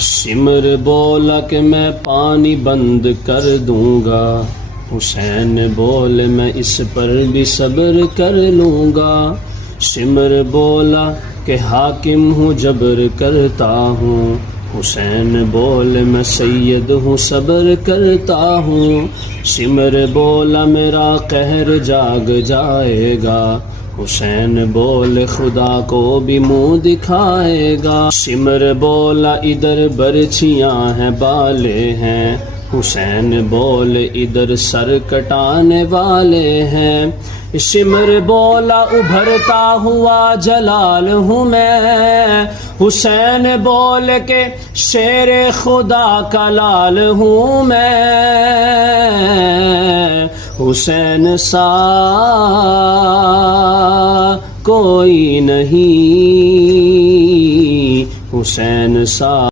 سمر بولا کہ میں پانی بند کر دوں گا، حسین بولے میں اس پر بھی صبر کر لوں گا۔ سمر بولا کہ حاکم ہوں جبر کرتا ہوں، حسین بولے میں سید ہوں صبر کرتا ہوں۔ سمر بولا میرا قہر جاگ جائے گا، حسین بولے خدا کو بھی منہ دکھائے گا۔ سمر بولا ادھر برچھیاں ہیں بالے ہیں، حسین بولے ادھر سر کٹانے والے ہیں۔ سمر بولا ابھرتا ہوا جلال ہوں میں، حسین بولے کہ شیر خدا کا لال ہوں میں۔ حسین سا کوئی نہیں، حسین سا